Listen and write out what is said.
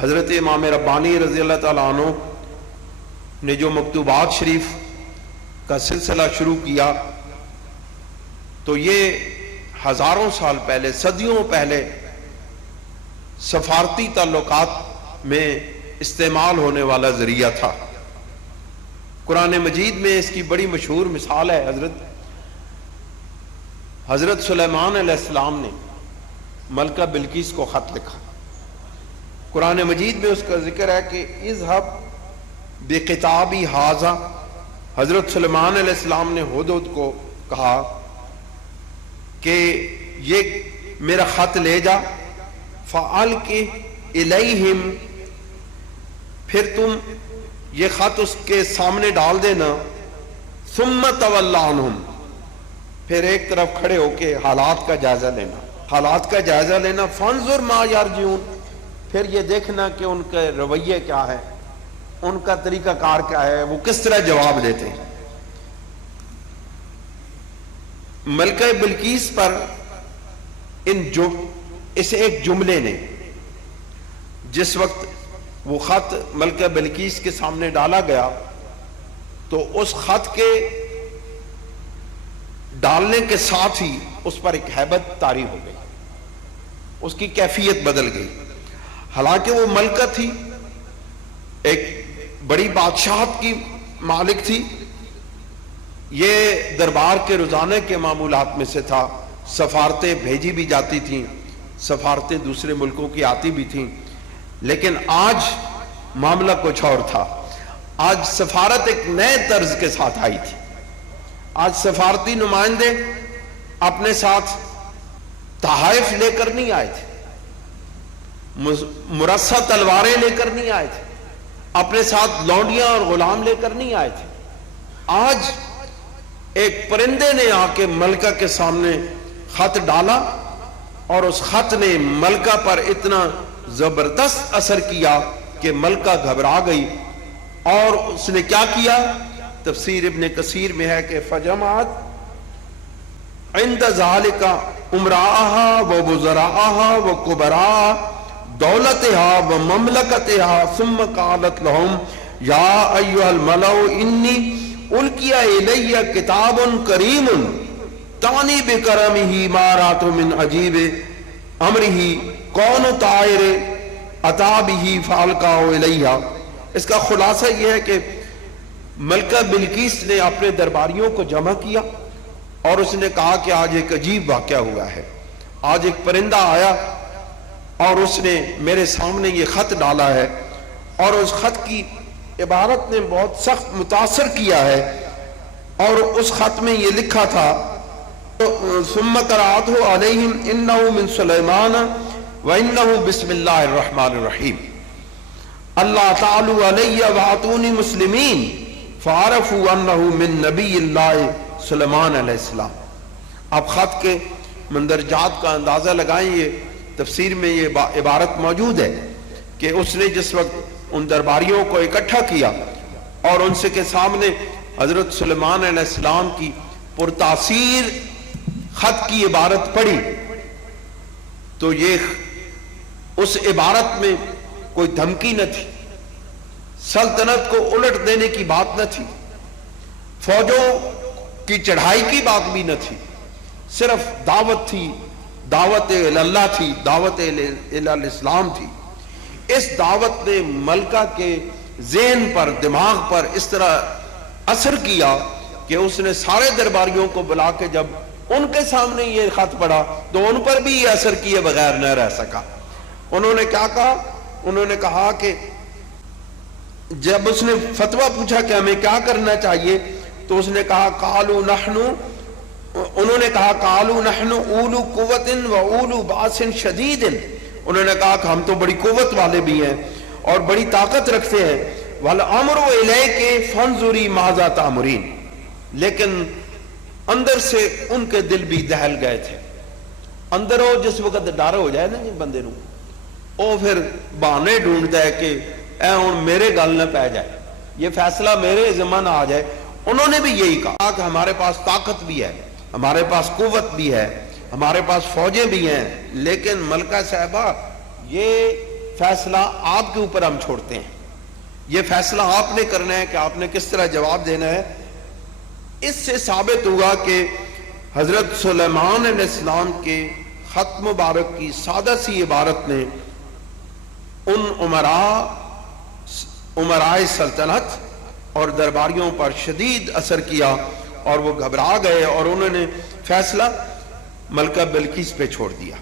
حضرت امام ربانی رضی اللہ تعالیٰ عنہ نے جو مکتوبات شریف کا سلسلہ شروع کیا تو یہ ہزاروں سال پہلے، صدیوں پہلے سفارتی تعلقات میں استعمال ہونے والا ذریعہ تھا۔ قرآن مجید میں اس کی بڑی مشہور مثال ہے۔ حضرت سلیمان علیہ السلام نے ملکہ بلقیس کو خط لکھا۔ قرآن مجید میں اس کا ذکر ہے کہ اذهب بکتابی ھذا، حضرت سلیمان علیہ السلام نے ہدہد کو کہا کہ یہ میرا خط لے جا، فَأَلْقِ إِلَيْهِمْ، پھر تم یہ خط اس کے سامنے ڈال دینا، ثُمَّ تَوَلَّ عَنْهُمْ، پھر ایک طرف کھڑے ہو کے حالات کا جائزہ لینا، فَانظُرْ مَا يَرْجِعُونَ، پھر یہ دیکھنا کہ ان کے رویے کیا ہے، ان کا طریقہ کار کیا ہے، وہ کس طرح جواب دیتے ہیں۔ ملکہ بلقیس پر اس ایک جملے نے، جس وقت وہ خط ملکہ بلقیس کے سامنے ڈالا گیا تو اس خط کے ڈالنے کے ساتھ ہی اس پر ایک ہیبت طاری ہو گئی، اس کی کیفیت بدل گئی۔ حالانکہ وہ ملکہ تھی، ایک بڑی بادشاہت کی مالک تھی، یہ دربار کے روزانے کے معمولات میں سے تھا، سفارتیں بھیجی بھی جاتی تھیں، سفارتیں دوسرے ملکوں کی آتی بھی تھیں، لیکن آج معاملہ کچھ اور تھا۔ آج سفارت ایک نئے طرز کے ساتھ آئی تھی۔ آج سفارتی نمائندے اپنے ساتھ تحائف لے کر نہیں آئے تھے، مرصع تلواریں لے کر نہیں آئے تھے، اپنے ساتھ لونڈیاں اور غلام لے کر نہیں آئے تھے۔ آج ایک پرندے نے آ کے ملکہ کے سامنے خط ڈالا اور اس خط نے ملکہ پر اتنا زبردست اثر کیا کہ ملکہ گھبرا گئی، اور اس نے کیا کیا؟ تفسیر ابن کثیر میں ہے کہ فجمعت عند ذالک امراءها ووزراءها وكبراء دولتها ومملكتها ثم قالت لهم يا ايها الملأ اني القي الي كتاب كريم تعني بكرمه ما رات من عجيب امره كون طائر اتى به فالقاه اليها۔ اس کا خلاصہ یہ ہے کہ ملکہ بلقیس نے اپنے درباریوں کو جمع کیا اور اس نے کہا کہ آج ایک عجیب واقعہ ہوا ہے۔ آج ایک پرندہ آیا اور اس نے میرے سامنے یہ خط ڈالا ہے، اور اس خط کی عبارت نے بہت سخت متاثر کیا ہے، اور اس خط میں یہ لکھا تھا ثم قرأته عليهم انه من سليمان وانه بسم الله الرحمن الرحیم اللہ تعالی علی واتونی مسلمین فعرفوا انه من نبی اللہ سلیمان علیہ السلام۔ آپ خط کے مندرجات کا اندازہ لگائیں، یہ تفسیر میں یہ عبارت موجود ہے کہ اس نے جس وقت ان درباریوں کو اکٹھا کیا اور ان سے کے سامنے حضرت سلیمان علیہ السلام کی پرتاثیر خط کی عبارت پڑھی تو یہ اس عبارت میں کوئی دھمکی نہ تھی، سلطنت کو الٹ دینے کی بات نہ تھی، فوجوں کی چڑھائی کی بات بھی نہ تھی، صرف دعوت تھی، دعوت اللہ تھی، دعوت الاسلام تھی۔ اس دعوت نے ملکہ کے ذہن پر، دماغ پر اس طرح اثر کیا کہ اس نے سارے درباریوں کو بلا کے جب ان کے سامنے یہ خط پڑھا تو ان پر بھی یہ اثر کیے بغیر نہ رہ سکا۔ انہوں نے کیا کہا؟ انہوں نے کہا کہ جب اس نے فتویٰ پوچھا کہ ہمیں کیا کرنا چاہیے تو اس نے کہا انہوں نے کہا قالوا نحن اولو قوت و اولو باس شدید، انہوں نے کہا کہ ہم تو بڑی قوت والے بھی ہیں اور بڑی طاقت رکھتے ہیں، والامر الیک فانظری ماذا تأمرین، لیکن اندر سے ان کے دل بھی دہل گئے تھے۔ اندروں جس وقت ڈر ہو جائے نا جی بندے نو، وہ پھر بہانے ڈھونڈتا ہے کہ اے ہن میرے گل نہ پہ جائے، یہ فیصلہ میرے ذمہ نہ آ جائے۔ انہوں نے بھی یہی کہا کہ ہمارے پاس طاقت بھی ہے، ہمارے پاس قوت بھی ہے، ہمارے پاس فوجیں بھی ہیں، لیکن ملکہ صاحبہ یہ فیصلہ آپ کے اوپر ہم چھوڑتے ہیں. یہ فیصلہ آپ نے کرنا ہے کہ آپ نے کس طرح جواب دینا ہے. اس سے ثابت ہوا کہ حضرت سلیمان علیہ السلام کے خط مبارک کی سادہ سی عبارت نے ان امراء سلطنت اور درباریوں پر شدید اثر کیا اور وہ گھبرا گئے اور انہوں نے فیصلہ ملکہ بلقیس پہ چھوڑ دیا.